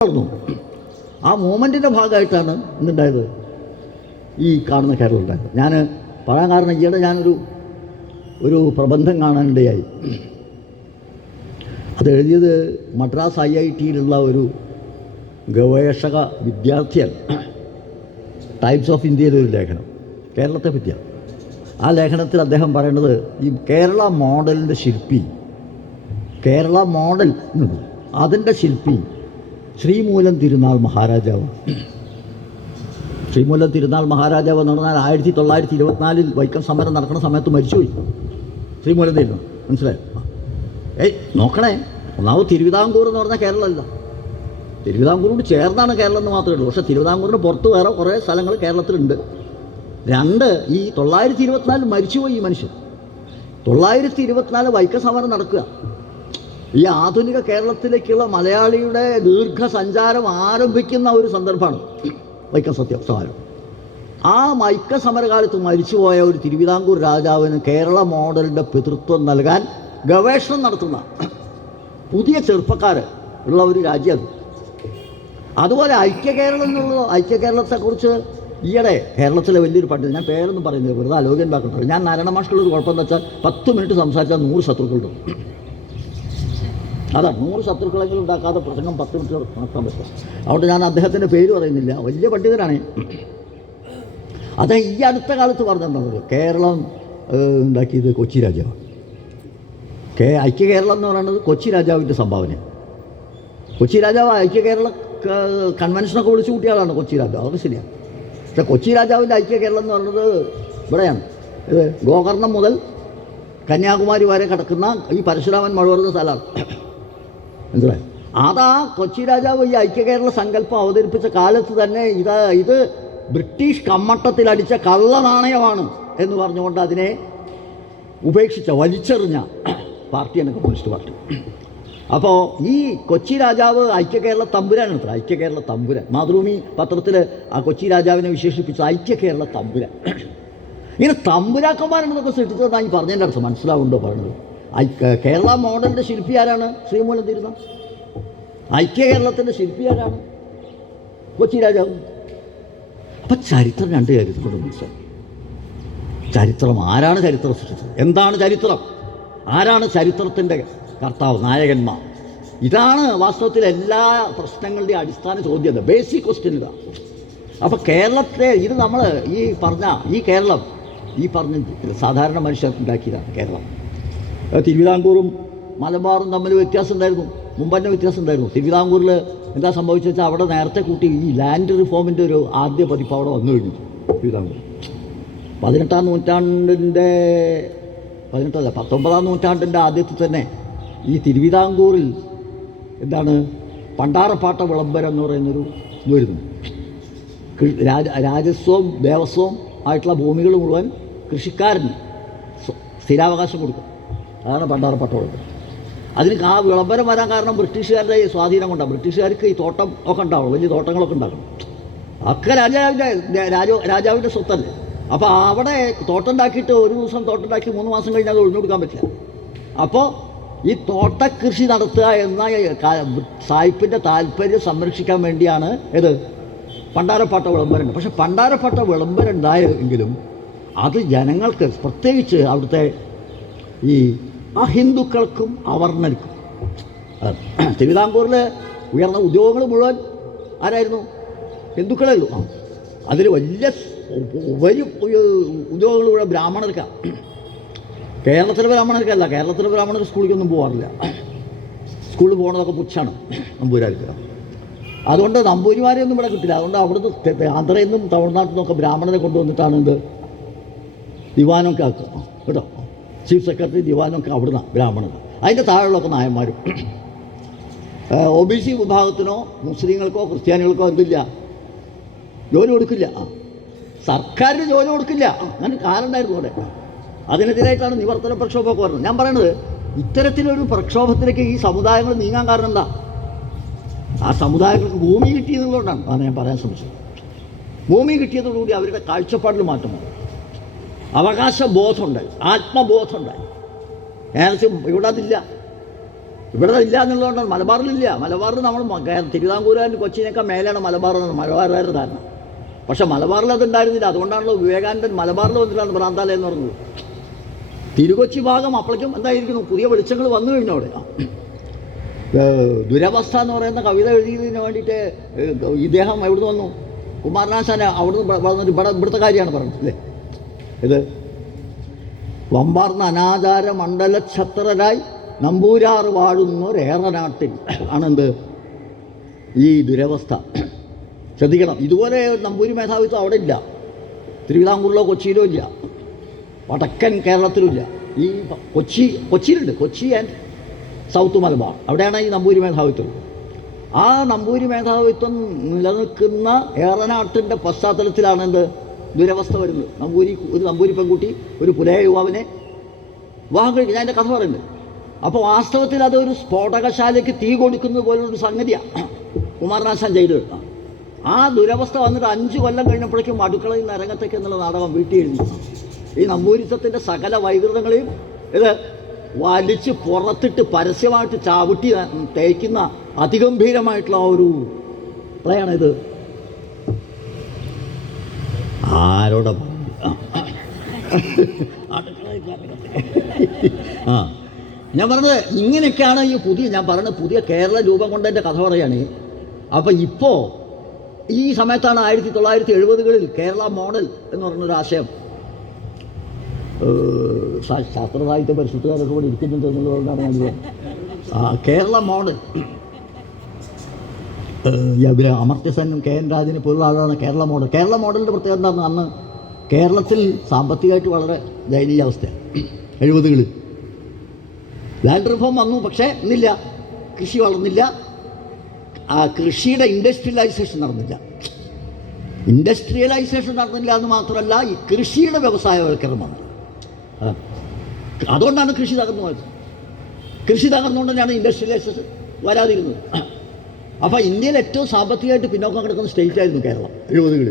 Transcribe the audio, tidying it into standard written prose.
നടന്നു. ആ മൂവ്മെൻറ്റിൻ്റെ ഭാഗമായിട്ടാണ് ഇന്നുണ്ടായത് ഈ കാണുന്ന കേരളം ഉണ്ടായത്. ഞാൻ പറയാൻ കാരണം ഈയിടെ ഞാനൊരു പ്രബന്ധം കാണാനിടയായി. അത് എഴുതിയത് മദ്രാസ് IITയിലുള്ള ഒരു ഗവേഷക വിദ്യാർത്ഥിയാണ്. ടൈംസ് ഓഫ് ഇന്ത്യയിലെ ഒരു ലേഖനം, കേരളത്തെ പറ്റിയാണ്. ആ ലേഖനത്തിൽ അദ്ദേഹം പറയുന്നത് ഈ കേരള മോഡലിൻ്റെ ശില്പി, കേരള മോഡൽ അതിൻ്റെ ശില്പി ശ്രീമൂലം തിരുനാൾ മഹാരാജാവ്. ശ്രീമൂലം തിരുനാൾ മഹാരാജാവ് എന്ന് പറഞ്ഞാൽ 1924 വൈക്കം സമരം നടക്കുന്ന സമയത്ത് മരിച്ചുപോയി ശ്രീമൂലം തിരുനാൾ. മനസ്സിലായോ? നോക്കണേ, ഒന്നാമത് തിരുവിതാംകൂർ എന്ന് പറഞ്ഞാൽ കേരളമല്ല, തിരുവിതാംകൂറിനോട് ചേർന്നാണ് കേരളം എന്ന് മാത്രമേ ഉള്ളൂ. പക്ഷേ തിരുവിതാംകൂറിന് പുറത്ത് വേറെ കുറേ സ്ഥലങ്ങൾ കേരളത്തിലുണ്ട്. രണ്ട്, ഈ 1924 മരിച്ചുപോയി ഈ മനുഷ്യൻ. 924 വൈക്കം സമരം നടക്കുക. ഈ ആധുനിക കേരളത്തിലേക്കുള്ള മലയാളിയുടെ ദീർഘസഞ്ചാരം ആരംഭിക്കുന്ന ഒരു സന്ദർഭമാണ് വൈക്കം സമരം. ആ വൈക്കം സമരകാലത്ത് മരിച്ചുപോയ ഒരു തിരുവിതാംകൂർ രാജാവിന് കേരള മോഡലിൻ്റെ പിതൃത്വം നൽകാൻ ഗവേഷണം നടത്തുന്ന പുതിയ ചെറുപ്പക്കാർ ഉള്ള ഒരു രാജ്യം അത്. അതുപോലെ ഐക്യകേരളം എന്നുള്ളത്, ഐക്യകേരളത്തെക്കുറിച്ച് ഈയിടെ കേരളത്തിലെ വലിയൊരു പണ്ഡിതൻ, ഞാൻ പേരൊന്നും പറയുന്നത് വെറുതെ ആലോചന ഉണ്ടാക്കുന്നുണ്ട്. ഞാൻ നാരായണ മാഷ്ക്കുള്ളൊരു കുഴപ്പമെന്ന് വെച്ചാൽ 10 മിനിറ്റ് സംസാരിച്ചാൽ 100 ശത്രുക്കളുണ്ട്. അതാണ്, 100 ശത്രുക്കളെങ്കിലും ഉണ്ടാക്കാതെ പ്രസംഗം 10 മിനിറ്റ് നടത്താൻ പറ്റുക. അതുകൊണ്ട് ഞാൻ അദ്ദേഹത്തിൻ്റെ പേര് പറയുന്നില്ല, വലിയ പണ്ഡിതനാണ്. അത് ഈ അടുത്ത കാലത്ത് പറഞ്ഞിട്ടുണ്ടത് കേരളം ഉണ്ടാക്കിയത് കൊച്ചി രാജാവ്. ഐക്യകേരളം എന്ന് പറയുന്നത് കൊച്ചി രാജാവിൻ്റെ സംഭാവന. കൊച്ചി രാജാവ് ഐക്യകേരള കൺവെൻഷനൊക്കെ വിളിച്ചു കൂട്ടിയ കൊച്ചി രാജാവ്, അതൊക്കെ ശരിയാണ്. പക്ഷേ കൊച്ചി രാജാവിൻ്റെ ഐക്യകേരളം എന്ന് പറയുന്നത് ഇവിടെയാണ്. ഇത് ഗോകർണം മുതൽ കന്യാകുമാരി വരെ കിടക്കുന്ന ഈ പരശുരാമൻ മഴ വരുന്ന സ്ഥലമാണ്. മനസ്സിലായി? അതാ കൊച്ചി രാജാവ് ഈ ഐക്യകേരള സങ്കല്പം അവതരിപ്പിച്ച കാലത്ത് തന്നെ ഇത് ബ്രിട്ടീഷ് കമ്മട്ടത്തിലടിച്ച കള്ളനാണയമാണ് എന്ന് പറഞ്ഞുകൊണ്ട് അതിനെ ഉപേക്ഷിച്ച, വലിച്ചെറിഞ്ഞ പാർട്ടിയാണ് കമ്മ്യൂണിസ്റ്റ് പാർട്ടി. അപ്പോൾ ഈ കൊച്ചി രാജാവ് ഐക്യകേരള തമ്പുരാനാണ്. ഐക്യകേരള തമ്പുരാൻ, മാതൃഭൂമി പത്രത്തിൽ ആ കൊച്ചി രാജാവിനെ വിശേഷിപ്പിച്ച ഐക്യകേരള തമ്പുരാൻ. ഇങ്ങനെ തമ്പുരാക്കന്മാരാണെന്നൊക്കെ സൃഷ്ടിച്ചതാണ് ഈ പറഞ്ഞതിൻ്റെ അർത്ഥം. മനസ്സിലാവുണ്ടോ പറയുന്നത്? കേരള മോഡലിൻ്റെ ശില്പി ആരാണ്? ശ്രീമൂലം തിരുനാൾ. ഐക്യകേരളത്തിൻ്റെ ശില്പി ആരാണ്? കൊച്ചി രാജാവ്. അപ്പം ചരിത്രം രണ്ട് കാര്യത്തിൽ കൊണ്ട് മനസ്സിലാവും. ചരിത്രം, ആരാണ് ചരിത്രം സൃഷ്ടിച്ചത്, എന്താണ് ചരിത്രം, ആരാണ് ചരിത്രത്തിൻ്റെ കർത്താവ്, നായകന്മാർ. ഇതാണ് വാസ്തവത്തിൽ എല്ലാ പ്രശ്നങ്ങളുടെയും അടിസ്ഥാന ചോദ്യം, ബേസിക് ക്വസ്റ്റ്യൻ ഇതാണ്. അപ്പോൾ കേരളത്തെ ഇത് നമ്മൾ ഈ കേരളം ഈ പറഞ്ഞ സാധാരണ മനുഷ്യർ ഉണ്ടാക്കിയതാണ് കേരളം. തിരുവിതാംകൂറും മലബാറും തമ്മിൽ വ്യത്യാസം ഉണ്ടായിരുന്നു, മുമ്പ് തന്നെ വ്യത്യാസം ഉണ്ടായിരുന്നു. തിരുവിതാംകൂറിൽ എന്താ സംഭവിച്ചു വെച്ചാൽ അവിടെ നേരത്തെ കൂട്ടി ഈ ലാൻഡ് റിഫോമിൻ്റെ ഒരു ആദ്യ പതിപ്പ് അവിടെ വന്നു കഴിഞ്ഞു. തിരുവിതാംകൂർ 19ാം നൂറ്റാണ്ടിൻ്റെ ആദ്യത്തിൽ തന്നെ ഈ തിരുവിതാംകൂറിൽ എന്താണ് പണ്ടാരപ്പാട്ട വിളംബരം എന്ന് പറയുന്നൊരു ഇത് വരുന്നു. രാജസ്വവും ദേവസ്വവും ആയിട്ടുള്ള ഭൂമികൾ മുഴുവൻ കൃഷിക്കാരന് സ്ഥിരാവകാശം കൊടുക്കും. അതാണ് പണ്ടാരപ്പാട്ട വിളംബരം. അതിന് ആ വിളംബരം വരാൻ കാരണം ബ്രിട്ടീഷുകാരുടെ സ്വാധീനം കൊണ്ടാണ്. ബ്രിട്ടീഷുകാർക്ക് ഈ തോട്ടം ഒക്കെ ഉണ്ടാവും, വലിയ തോട്ടങ്ങളൊക്കെ ഉണ്ടാക്കണം. ഒക്കെ രാജാവിൻ്റെ സ്വത്തല്ലേ. അപ്പോൾ അവിടെ തോട്ടം ഉണ്ടാക്കിയിട്ട് ഒരു ദിവസം തോട്ടം ഉണ്ടാക്കി 3 മാസം കഴിഞ്ഞാൽ അത് ഒഴിഞ്ഞു കൊടുക്കാൻ പറ്റില്ല. അപ്പോൾ ഈ തോട്ടക്കൃഷി നടത്തുക എന്ന സായിപ്പിൻ്റെ താല്പര്യം സംരക്ഷിക്കാൻ വേണ്ടിയാണ് ഇത് പണ്ടാരപ്പാട്ട വിളംബരം. പക്ഷെ പണ്ടാരപ്പാട്ട വിളംബരം ഉണ്ടായെങ്കിലും അത് ജനങ്ങൾക്ക്, പ്രത്യേകിച്ച് അവിടുത്തെ ഈ അഹിന്ദുക്കൾക്കും അവർണർക്കും, തിരുവിതാംകൂറിൽ ഉയർന്ന ഉദ്യോഗങ്ങൾ മുഴുവൻ ആരായിരുന്നു? ഹിന്ദുക്കളേ ഉള്ളൂ. അതിൽ വലിയ ഉപരി ഉദ്യോഗങ്ങൾ മുഴുവൻ ബ്രാഹ്മണർക്കാണ്. കേരളത്തിലെ ബ്രാഹ്മണർക്കല്ല. കേരളത്തിലെ ബ്രാഹ്മണർ സ്കൂളിലേക്കൊന്നും പോകാറില്ല. സ്കൂളിൽ പോകണതൊക്കെ പുച്ഛാണ് നമ്പൂരാർക്ക്. അതുകൊണ്ട് നമ്പൂരിമാരെയൊന്നും ഇവിടെ കിട്ടില്ല. അതുകൊണ്ട് അവിടുന്ന് ആന്ധ്രയിൽ നിന്നും തമിഴ്നാട്ടിൽ നിന്നൊക്കെ ബ്രാഹ്മണരെ കൊണ്ടുവന്നിട്ടാണ് ഇത് ദിവാനൊക്കെ ആക്കുക കേട്ടോ. ചീഫ് സെക്രട്ടറി ദിവാനൊക്കെ അവിടുന്ന് ബ്രാഹ്മണർ. അതിൻ്റെ താഴെയുള്ളൊക്കെ നായന്മാരും. OBC വിഭാഗത്തിനോ മുസ്ലിങ്ങൾക്കോ ക്രിസ്ത്യാനികൾക്കോ എന്തില്ല, ജോലി കൊടുക്കില്ല. സർക്കാരിന് ജോലി കൊടുക്കില്ല. അങ്ങനെ കാരണം ഉണ്ടായിരുന്നു അവിടെ. അതിനെതിരായിട്ടാണ് നിവർത്തന പ്രക്ഷോഭമൊക്കെ വരുന്നത്. ഞാൻ പറയുന്നത് ഇത്തരത്തിലൊരു പ്രക്ഷോഭത്തിലേക്ക് ഈ സമുദായങ്ങൾ നീങ്ങാൻ കാരണം എന്താ? ആ സമുദായങ്ങൾക്ക് ഭൂമി കിട്ടിയതുകൊണ്ടാണ്. അതാണ് ഞാൻ പറയാൻ ശ്രമിച്ചത്. ഭൂമി കിട്ടിയതോടുകൂടി അവരുടെ കാഴ്ചപ്പാടിൽ മാറ്റം വന്നു, അവകാശബോധമുണ്ടായി, ആത്മബോധമുണ്ടായി. ഏകദേശം ഇവിടെ അതില്ല. ഇവിടെ ഇല്ല എന്നുള്ളതുകൊണ്ടാണ്. മലബാറിലില്ല. മലബാറിൽ നമ്മൾ തിരുവിതാംകൂറുകാരൻ കൊച്ചിനേക്കാൾ മേലെയാണ് മലബാർ എന്നാണ് മലബാറുകാരുടെ ധാരണ. പക്ഷെ മലബാറിൽ അതുണ്ടായിരുന്നില്ല. അതുകൊണ്ടാണല്ലോ വിവേകാനന്ദൻ മലബാറിൽ വന്നിട്ടാണ് ഭ്രാന്താലയം എന്ന് പറഞ്ഞത്. തിരുകൊച്ചി ഭാഗം അപ്പോഴേക്കും എന്തായിരിക്കുന്നു, പുതിയ വെളിച്ചങ്ങൾ വന്നു കഴിഞ്ഞു അവിടെ. ദുരവസ്ഥ എന്ന് പറയുന്ന കവിത എഴുതിയതിന് വേണ്ടിയിട്ട് ഇദ്ദേഹം എവിടുന്ന് വന്നു? കുമാരനാശാൻ അവിടുന്ന് വന്നിട്ട് ഇവിടുത്തെ കാര്യമാണ് പറഞ്ഞത് അല്ലേ. ഇത് വമ്പാർന്ന അനാചാര മണ്ഡലഛത്രരായി നമ്പൂരാർ വാഴുന്നൊരേറനാട്ടിൽ ആണെന്ത് ഈ ദുരവസ്ഥ. ശ്രദ്ധിക്കണം, ഇതുപോലെ നമ്പൂരി മേധാവിത്വം അവിടെ ഇല്ല. തിരുവിതാംകൂറിലോ കൊച്ചിയിലോ ഇല്ല, വടക്കൻ കേരളത്തിലുമില്ല. ഈ കൊച്ചിയിലുണ്ട്. കൊച്ചി ആൻഡ് സൗത്ത് മലബാർ, അവിടെയാണ് ഈ നമ്പൂരി മേധാവിത്വം. ആ നമ്പൂരി മേധാവിത്വം നിലനിൽക്കുന്ന ഏറനാട്ടിൻ്റെ പശ്ചാത്തലത്തിലാണ് എന്ത് ദുരവസ്ഥ വരുന്നത്. ഒരു നമ്പൂരി പെൺകുട്ടി ഒരു പുലയ യുവാവിനെ വിവാഹം കഴിക്കും. ഞാൻ എൻ്റെ കഥ പറയുന്നത്. അപ്പോൾ വാസ്തവത്തിൽ അതൊരു സ്ഫോടകശാലയ്ക്ക് തീ കൊടുക്കുന്നത് പോലൊരു സംഗതിയാണ് കുമാരനാശാൻ ചെയ്തത്. ആ ദുരവസ്ഥ വന്നിട്ട് 5 കൊല്ലം കഴിഞ്ഞപ്പോഴേക്കും അടുക്കളയിൽ നിന്ന് അരങ്ങത്തേക്ക് എന്നുള്ള നാടകം വീട്ടിൽ എഴുതി. ഈ നമ്പൂരിത്തത്തിൻ്റെ സകല വൈകൃതങ്ങളെയും ഇത് വലിച്ച് പുറത്തിട്ട് പരസ്യമായിട്ട് ചവിട്ടി തേക്കുന്ന അതിഗംഭീരമായിട്ടുള്ള ഒരു പ്ലേയാണിത്. ആരോടെ ഞാൻ പറഞ്ഞത് ഇങ്ങനെയൊക്കെയാണ് ഈ ഞാൻ പറഞ്ഞത് പുതിയ കേരള രൂപം കൊണ്ടതിൻ്റെ കഥ പറയുകയാണ്. അപ്പം ഇപ്പോൾ ഈ സമയത്താണ് 1970-കളിൽ കേരള മോഡൽ എന്ന് പറഞ്ഞൊരാശയം ശാസ്ത്ര സാഹിത്യ പരിശുദ്ധകാരൊക്കെ കൂടി ഇരിക്കുന്നുണ്ട് എന്നുള്ളതുകൊണ്ടാണ് ഞാൻ കേരള മോഡൽ. അമർത്യസെനും കെ എൻ രാജനെ പോലുള്ള ആളാണ് കേരള മോഡൽ. കേരള മോഡലിൻ്റെ പ്രത്യേകത എന്താണ്? അന്ന് കേരളത്തിൽ സാമ്പത്തികമായിട്ട് വളരെ ദയനീയ അവസ്ഥയാണ്. 70-കളിൽ ലാൻഡ് റിഫോം വന്നു, പക്ഷേ ഇന്നില്ല, കൃഷി വളർന്നില്ല. ആ കൃഷിയുടെ ഇൻഡസ്ട്രിയലൈസേഷൻ നടന്നില്ല. ഇൻഡസ്ട്രിയലൈസേഷൻ നടന്നില്ല എന്ന് മാത്രമല്ല, ഈ കൃഷിയുടെ വ്യവസായവൽക്കരണം വന്നു. അതുകൊണ്ടാണ് കൃഷി തകർന്നു പോയത്. കൃഷി തകർന്നുകൊണ്ട് തന്നെയാണ് ഇൻഡസ്ട്രിയലൈസേഷൻ വരാതിരുന്നത്. അപ്പോൾ ഇന്ത്യയിൽ ഏറ്റവും സാമ്പത്തികമായിട്ട് പിന്നോക്കം കിടക്കുന്ന സ്റ്റേറ്റായിരുന്നു കേരളം 70-കളിൽ.